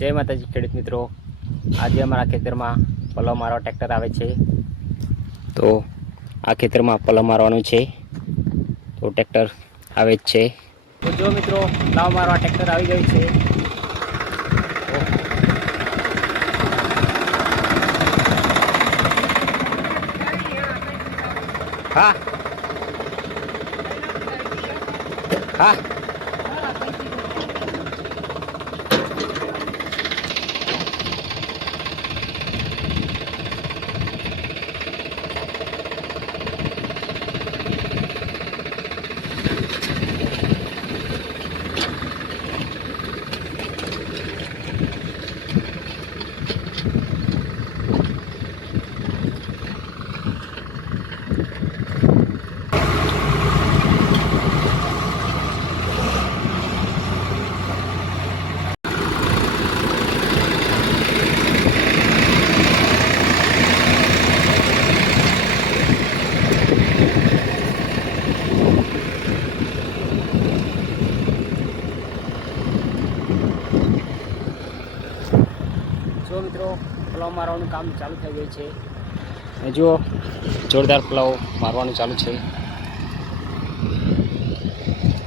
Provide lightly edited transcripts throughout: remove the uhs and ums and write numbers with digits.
जय माताजी खेडूत मित्रों। आज अमरा खेतर में पलव मारवा ट्रेक्टर आवे छे। तो आ खेतर में पलव मारवानुं छे तो ट्रेक्टर आवे छे। तो जो मित्रों पलव मारवा ट्रेक्टर आई गई छे। हाँ हाँ जो मित्रों पलव मारवानुं काम चालू थई गयुं छे। अने जो जोरदार पलव मारवानुं चालू छे।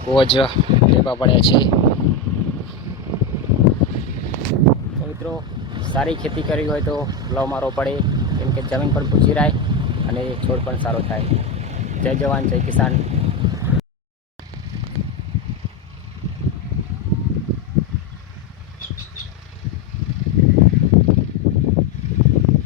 बहुत ज टेपा पड्या छे। तो मित्रों सारी खेती करवी होय तो पलव मारवो पड़े, केम के जमीन पण पूछी राय अने छोड़ पण सारो थाय। जय जवान जय किसान।